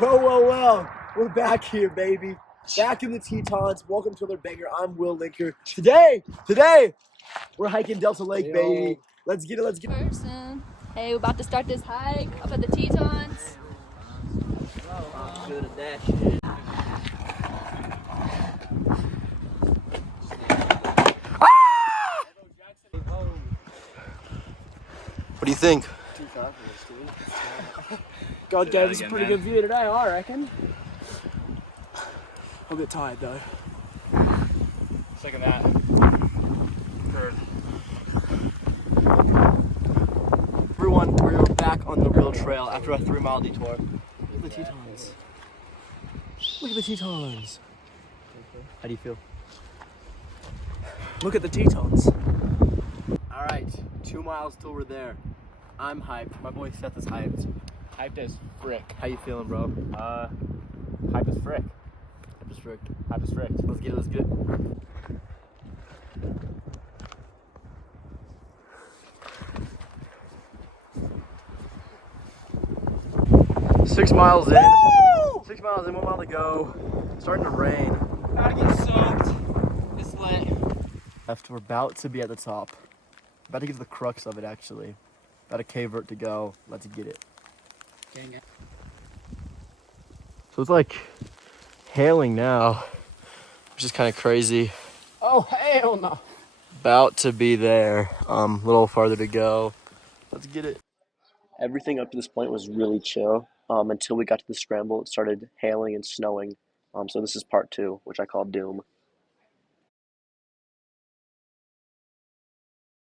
Well, we're back here, baby. Back in the Tetons. Welcome to another banger. I'm Will Linker. Today, we're hiking Delta Lake, baby. Let's get it. Person. Hey, we're about to start this hike up at the Tetons. I'm good at that shit. What do you think? God damn, it's a pretty good view today, I reckon. I'm a bit tired though. Second that. Third. Everyone, we're back on the real trail after a 3-mile detour. Look at the Tetons. Look at the Tetons. How do you feel? Look at the Tetons. All right, 2 miles till we're there. I'm hyped. My boy Seth is hyped. Hyped as frick. How you feeling, bro? Hype as frick. Hyped as frick. Hype as frick. Let's get it. 6 miles in. Woo! 6 miles in, 1 mile to go. Starting to rain. Gotta get soaked. It's lit. We're about to be at the top. About to get to the crux of it, actually. About a K-vert to go. Let's get it. Dang it. So it's like hailing now, which is kind of crazy. Oh, hell no. About to be there. A little farther to go. Let's get it. Everything up to this point was really chill. Until we got to the scramble, it started hailing and snowing. So this is part 2, which I call Doom.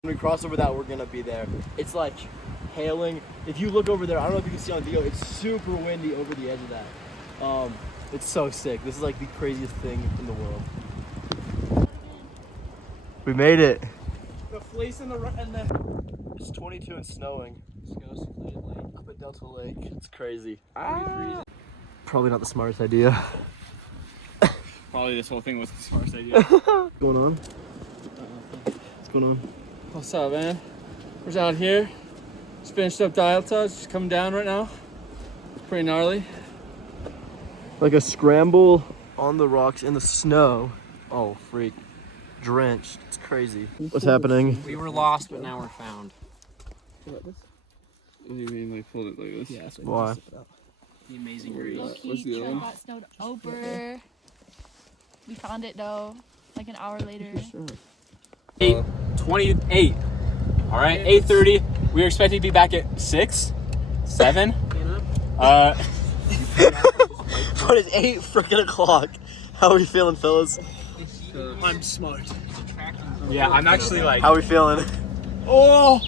When we cross over that, we're gonna be there. It's like hailing. If you look over there, I don't know if you can see on video, it's super windy over the edge of that. It's so sick. This is like the craziest thing in the world. We made it. The fleece and the... It's 22 and snowing. Up at Delta Lake. It's crazy. Probably not the smartest idea. Probably this whole thing was the smartest idea. What's going on? What's going on? What's up, man? We're out here. Just finished up Delta. It's just coming down right now. Pretty gnarly. Like a scramble on the rocks in the snow. Oh, freak. Drenched. It's crazy. What's happening? We were lost, but now we're found. What do you mean, like, fold it like this? Yeah, that's Why? the amazing grace. What's the other one? Got snowed over. We found it though, like an hour later. 8:28. All right, 8:30. We were expecting to be back at 6, 7. But it's 8 freaking o'clock. How are we feeling, fellas? I'm smart. Yeah, I'm actually like. How are we feeling? Oh!